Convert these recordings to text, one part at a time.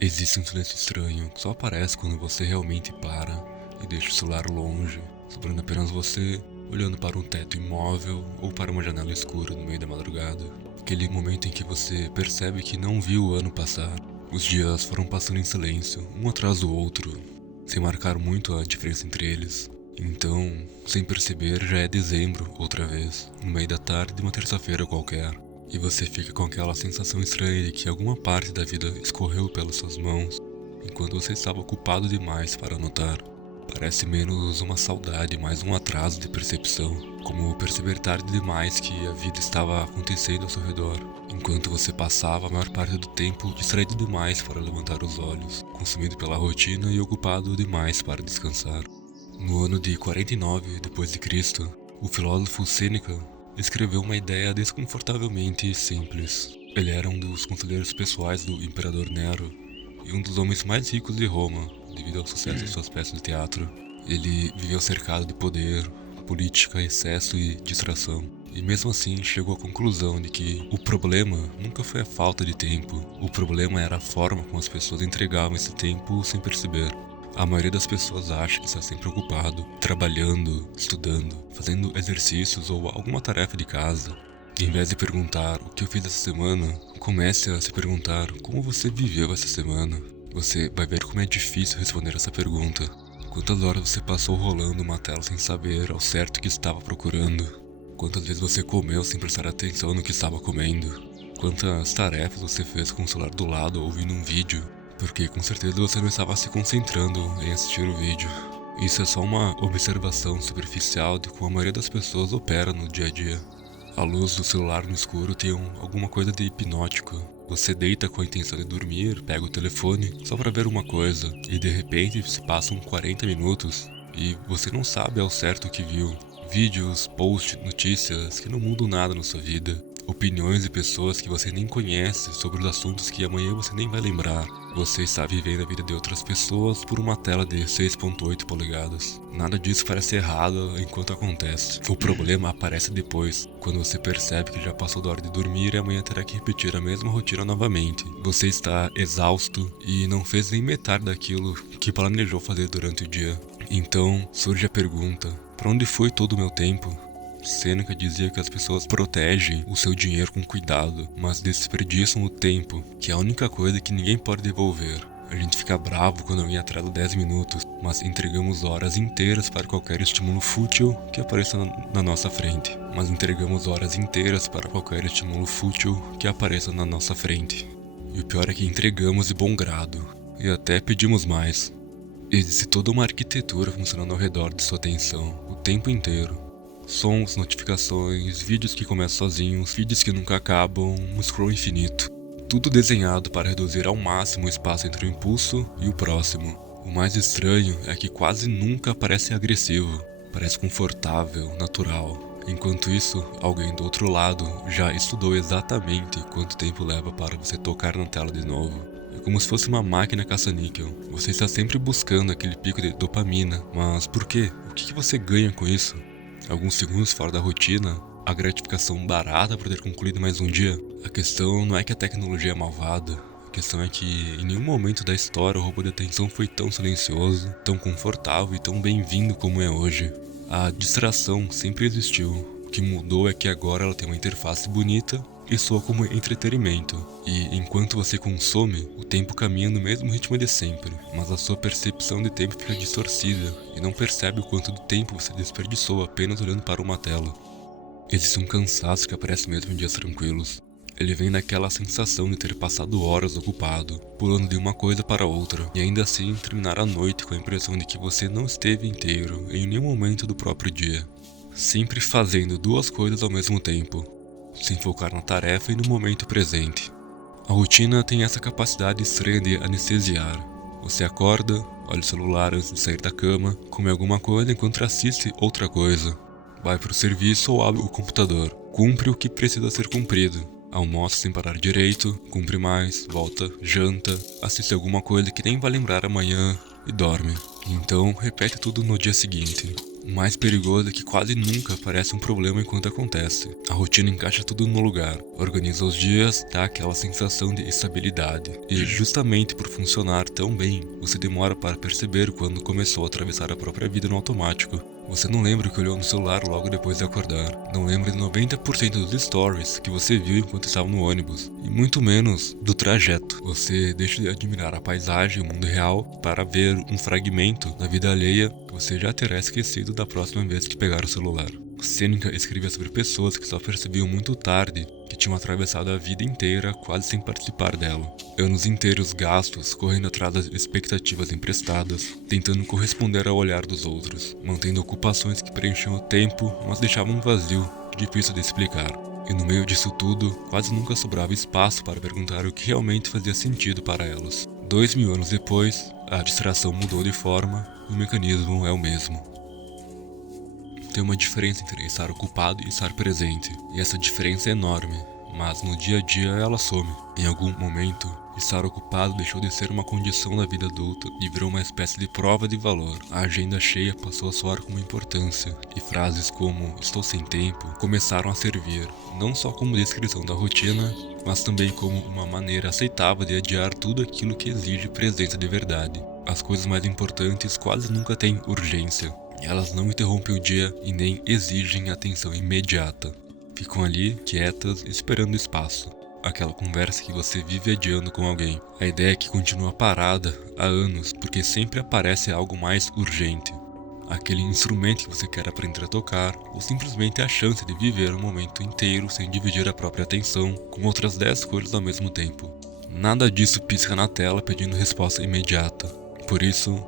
Existe um silêncio estranho que só aparece quando você realmente para e deixa o celular longe, sobrando apenas você olhando para um teto imóvel ou para uma janela escura no meio da madrugada. Aquele momento em que você percebe que não viu o ano passar. Os dias foram passando em silêncio, um atrás do outro, sem marcar muito a diferença entre eles. Então, sem perceber, já é dezembro outra vez, no meio da tarde de uma terça-feira qualquer. E você fica com aquela sensação estranha de que alguma parte da vida escorreu pelas suas mãos, enquanto você estava ocupado demais para notar. Parece menos uma saudade, mais um atraso de percepção, como perceber tarde demais que a vida estava acontecendo ao seu redor, enquanto você passava a maior parte do tempo distraído demais para levantar os olhos, consumido pela rotina e ocupado demais para descansar. No ano de 49 d.C., o filósofo Sêneca escreveu uma ideia desconfortavelmente simples. Ele era um dos conselheiros pessoais do imperador Nero e um dos homens mais ricos de Roma, devido ao sucesso de suas peças de teatro. Ele viveu cercado de poder, política, excesso e distração. E mesmo assim chegou à conclusão de que o problema nunca foi a falta de tempo, o problema era a forma como as pessoas entregavam esse tempo sem perceber. A maioria das pessoas acha que está sempre ocupado, trabalhando, estudando, fazendo exercícios ou alguma tarefa de casa. Em vez de perguntar o que eu fiz essa semana, comece a se perguntar como você viveu essa semana. Você vai ver como é difícil responder essa pergunta. Quantas horas você passou rolando uma tela sem saber ao certo o que estava procurando? Quantas vezes você comeu sem prestar atenção no que estava comendo? Quantas tarefas você fez com o celular do lado ouvindo um vídeo? Porque com certeza você não estava se concentrando em assistir o vídeo. Isso é só uma observação superficial de como a maioria das pessoas opera no dia a dia. A luz do celular no escuro tem alguma coisa de hipnótico. Você deita com a intenção de dormir, pega o telefone só para ver uma coisa e de repente se passam 40 minutos e você não sabe ao certo o que viu. Vídeos, posts, notícias que não mudam nada na sua vida. Opiniões de pessoas que você nem conhece sobre os assuntos que amanhã você nem vai lembrar. Você está vivendo a vida de outras pessoas por uma tela de 6.8 polegadas. Nada disso parece errado enquanto acontece. O problema aparece depois, quando você percebe que já passou da hora de dormir e amanhã terá que repetir a mesma rotina novamente. Você está exausto e não fez nem metade daquilo que planejou fazer durante o dia. Então surge a pergunta: para onde foi todo o meu tempo? Sêneca dizia que as pessoas protegem o seu dinheiro com cuidado, mas desperdiçam o tempo, que é a única coisa que ninguém pode devolver. A gente fica bravo quando alguém atrasa 10 minutos, mas entregamos horas inteiras para qualquer estímulo fútil que apareça na nossa frente. Mas entregamos horas inteiras para qualquer estímulo fútil que apareça na nossa frente. E o pior é que entregamos de bom grado, e até pedimos mais. Existe toda uma arquitetura funcionando ao redor de sua atenção, o tempo inteiro. Sons, notificações, vídeos que começam sozinhos, vídeos que nunca acabam, um scroll infinito. Tudo desenhado para reduzir ao máximo o espaço entre o impulso e o próximo. O mais estranho é que quase nunca parece agressivo, parece confortável, natural. Enquanto isso, alguém do outro lado já estudou exatamente quanto tempo leva para você tocar na tela de novo. É como se fosse uma máquina caça-níquel. Você está sempre buscando aquele pico de dopamina, mas por quê? O que você ganha com isso? Alguns segundos fora da rotina, a gratificação barata por ter concluído mais um dia. A questão não é que a tecnologia é malvada, a questão é que em nenhum momento da história o robô de atenção foi tão silencioso, tão confortável e tão bem-vindo como é hoje. A distração sempre existiu, o que mudou é que agora ela tem uma interface bonita e soa como entretenimento. E enquanto você consome, o tempo caminha no mesmo ritmo de sempre, mas a sua percepção de tempo fica distorcida e não percebe o quanto do tempo você desperdiçou apenas olhando para uma tela. Existe um cansaço que aparece mesmo em dias tranquilos. Ele vem daquela sensação de ter passado horas ocupado, pulando de uma coisa para outra, e ainda assim terminar a noite com a impressão de que você não esteve inteiro em nenhum momento do próprio dia. Sempre fazendo duas coisas ao mesmo tempo, sem focar na tarefa e no momento presente. A rotina tem essa capacidade estranha de anestesiar. Você acorda, olha o celular antes de sair da cama, come alguma coisa enquanto assiste outra coisa. Vai para o serviço ou abre o computador. Cumpre o que precisa ser cumprido. Almoça sem parar direito, cumpre mais, volta, janta, assiste alguma coisa que nem vai lembrar amanhã. e dorme. Então repete tudo no dia seguinte. O mais perigoso é que quase nunca aparece um problema enquanto acontece. A rotina encaixa tudo no lugar, organiza os dias, dá aquela sensação de estabilidade. E justamente por funcionar tão bem, você demora para perceber quando começou a atravessar a própria vida no automático. Você não lembra o que olhou no celular logo depois de acordar. Não lembra de 90% dos stories que você viu enquanto estava no ônibus. E muito menos do trajeto. Você deixa de admirar a paisagem, o mundo real, para ver um fragmento da vida alheia que você já terá esquecido da próxima vez que pegar o celular. Sêneca escrevia sobre pessoas que só percebiam muito tarde que tinham atravessado a vida inteira quase sem participar dela. Anos inteiros gastos, correndo atrás das expectativas emprestadas, tentando corresponder ao olhar dos outros, mantendo ocupações que preenchiam o tempo, mas deixavam um vazio difícil de explicar. E no meio disso tudo, quase nunca sobrava espaço para perguntar o que realmente fazia sentido para elas. 2000 anos depois, a distração mudou de forma e o mecanismo é o mesmo. Tem uma diferença entre estar ocupado e estar presente, e essa diferença é enorme, mas no dia a dia ela some. Em algum momento, estar ocupado deixou de ser uma condição da vida adulta e virou uma espécie de prova de valor. A agenda cheia passou a soar como importância, e frases como "estou sem tempo" começaram a servir, não só como descrição da rotina, mas também como uma maneira aceitável de adiar tudo aquilo que exige presença de verdade. As coisas mais importantes quase nunca têm urgência. Elas não interrompem o dia e nem exigem atenção imediata. Ficam ali, quietas, esperando espaço. Aquela conversa que você vive adiando com alguém. A ideia que continua parada há anos, porque sempre aparece algo mais urgente. Aquele instrumento que você quer aprender a tocar, ou simplesmente a chance de viver um momento inteiro sem dividir a própria atenção com outras 10 coisas ao mesmo tempo. Nada disso pisca na tela pedindo resposta imediata. Por isso,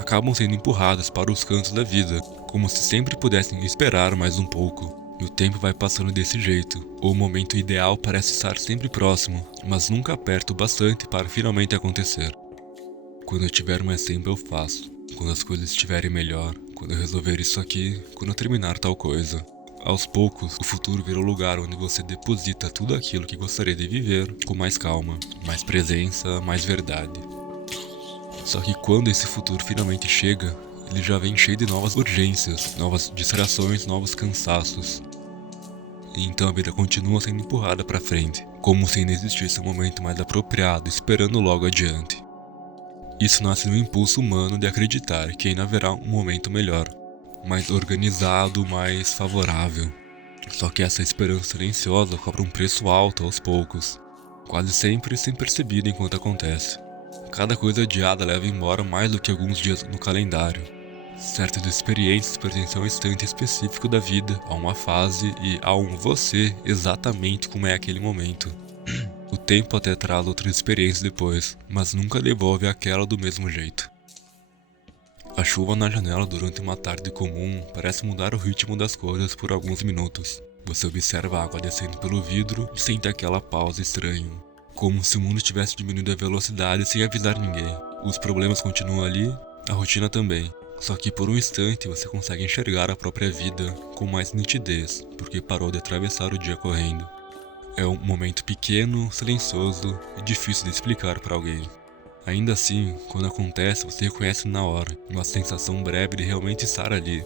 acabam sendo empurradas para os cantos da vida, como se sempre pudessem esperar mais um pouco. E o tempo vai passando desse jeito. O momento ideal parece estar sempre próximo, mas nunca perto o bastante para finalmente acontecer. Quando eu tiver mais tempo eu faço. Quando as coisas estiverem melhor. Quando eu resolver isso aqui. Quando eu terminar tal coisa. Aos poucos, o futuro vira o lugar onde você deposita tudo aquilo que gostaria de viver com mais calma, mais presença, mais verdade. Só que quando esse futuro finalmente chega, ele já vem cheio de novas urgências, novas distrações, novos cansaços. E então a vida continua sendo empurrada para frente, como se ainda existisse um momento mais apropriado esperando logo adiante. Isso nasce no impulso humano de acreditar que ainda haverá um momento melhor, mais organizado, mais favorável. Só que essa esperança silenciosa cobra um preço alto aos poucos, quase sempre sem perceber enquanto acontece. Cada coisa adiada leva embora mais do que alguns dias no calendário. Certas experiências pertencem a um instante específico da vida, a uma fase e a um você exatamente como é aquele momento. O tempo até traz outras experiências depois, mas nunca devolve aquela do mesmo jeito. A chuva na janela durante uma tarde comum parece mudar o ritmo das coisas por alguns minutos. Você observa a água descendo pelo vidro e sente aquela pausa estranha. Como se o mundo tivesse diminuído a velocidade sem avisar ninguém. Os problemas continuam ali, a rotina também. Só que por um instante você consegue enxergar a própria vida com mais nitidez, porque parou de atravessar o dia correndo. É um momento pequeno, silencioso e difícil de explicar para alguém. Ainda assim, quando acontece, você reconhece na hora, uma sensação breve de realmente estar ali.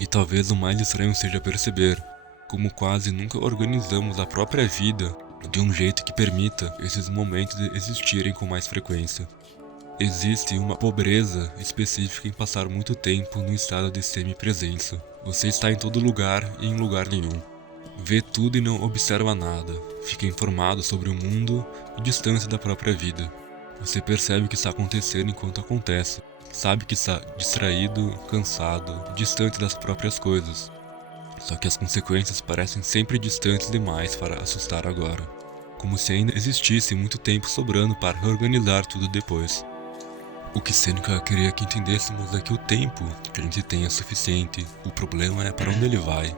E talvez o mais estranho seja perceber como quase nunca organizamos a própria vida de um jeito que permita esses momentos existirem com mais frequência. Existe uma pobreza específica em passar muito tempo no estado de semi-presença. Você está em todo lugar e em lugar nenhum. Vê tudo e não observa nada. Fica informado sobre o mundo e distância da própria vida. Você percebe o que está acontecendo enquanto acontece. Sabe que está distraído, cansado, distante das próprias coisas. Só que as consequências parecem sempre distantes demais para assustar agora. Como se ainda existisse muito tempo sobrando para reorganizar tudo depois. O que Sêneca queria que entendêssemos é que o tempo que a gente tem é suficiente. O problema é para onde ele vai.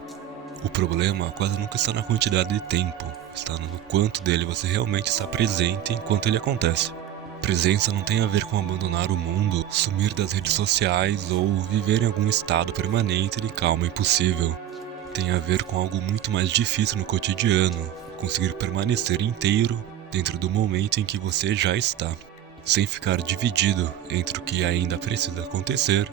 O problema quase nunca está na quantidade de tempo, está no quanto dele você realmente está presente enquanto ele acontece. Presença não tem a ver com abandonar o mundo, sumir das redes sociais ou viver em algum estado permanente de calma impossível. Tem a ver com algo muito mais difícil no cotidiano, conseguir permanecer inteiro dentro do momento em que você já está. sem ficar dividido entre o que ainda precisa acontecer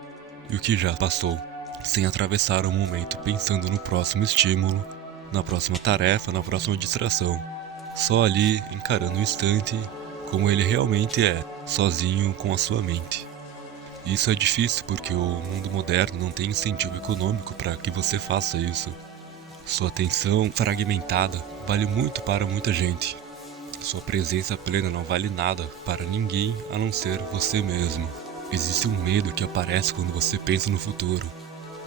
e o que já passou, sem atravessar o momento pensando no próximo estímulo, na próxima tarefa, na próxima distração, só ali encarando o instante como ele realmente é, sozinho com a sua mente. Isso é difícil porque o mundo moderno não tem incentivo econômico para que você faça isso. Sua atenção fragmentada vale muito para muita gente. Sua presença plena não vale nada para ninguém a não ser você mesmo. Existe um medo que aparece quando você pensa no futuro.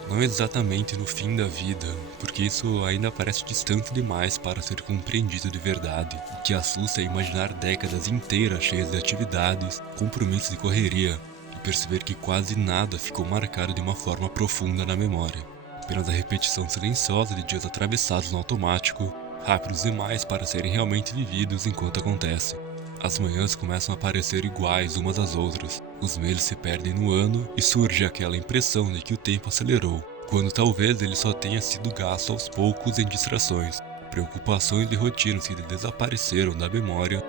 Não exatamente no fim da vida, porque isso ainda parece distante demais para ser compreendido de verdade. O que assusta é imaginar décadas inteiras cheias de atividades, compromissos e correria, e perceber que quase nada ficou marcado de uma forma profunda na memória. Apenas a repetição silenciosa de dias atravessados no automático, rápidos demais para serem realmente vividos enquanto acontece. As manhãs começam a parecer iguais umas às outras, os meses se perdem no ano e surge aquela impressão de que o tempo acelerou, quando talvez ele só tenha sido gasto aos poucos em distrações, preocupações e rotinas que desapareceram da memória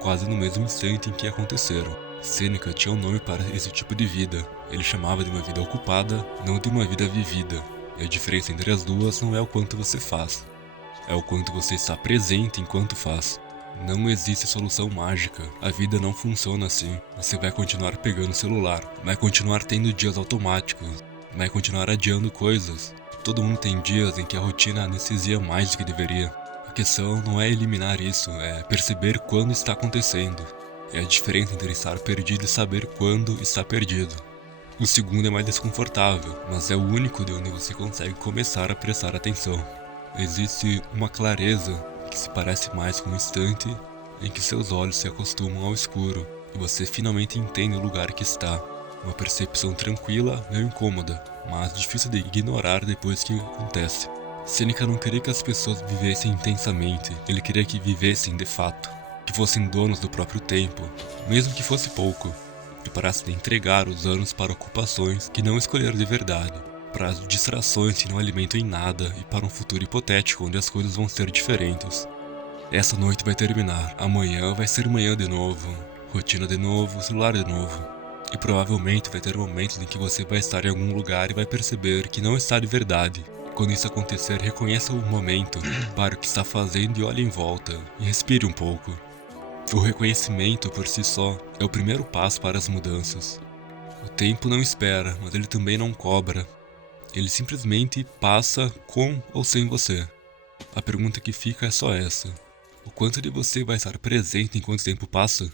quase no mesmo instante em que aconteceram. Sêneca tinha um nome para esse tipo de vida. Ele chamava de uma vida ocupada, não de uma vida vivida. E a diferença entre as duas não é o quanto você faz, é o quanto você está presente enquanto faz. Não existe solução mágica, a vida não funciona assim. Você vai continuar pegando o celular, vai continuar tendo dias automáticos, vai continuar adiando coisas. Todo mundo tem dias em que a rotina anestesia mais do que deveria. A questão não é eliminar isso, é perceber quando está acontecendo. É a diferença entre estar perdido e saber quando está perdido. O segundo é mais desconfortável, mas é o único de onde você consegue começar a prestar atenção. Existe uma clareza que se parece mais com um instante em que seus olhos se acostumam ao escuro e você finalmente entende o lugar que está. Uma percepção tranquila, meio incômoda, mas difícil de ignorar depois que acontece. Sêneca não queria que as pessoas vivessem intensamente, ele queria que vivessem de fato, que fossem donos do próprio tempo, mesmo que fosse pouco, que parassem de entregar os anos para ocupações que não escolheram de verdade, para as distrações que não alimentam em nada e para um futuro hipotético onde as coisas vão ser diferentes. Essa noite vai terminar, amanhã vai ser manhã de novo, rotina de novo, celular de novo. E provavelmente vai ter momentos em que você vai estar em algum lugar e vai perceber que não está de verdade. Quando isso acontecer, reconheça o momento, pare o que está fazendo e olhe em volta, e respire um pouco. O reconhecimento por si só é o primeiro passo para as mudanças. O tempo não espera, mas ele também não cobra. Ele simplesmente passa com ou sem você. A pergunta que fica é só essa: o quanto de você vai estar presente enquanto o tempo passa?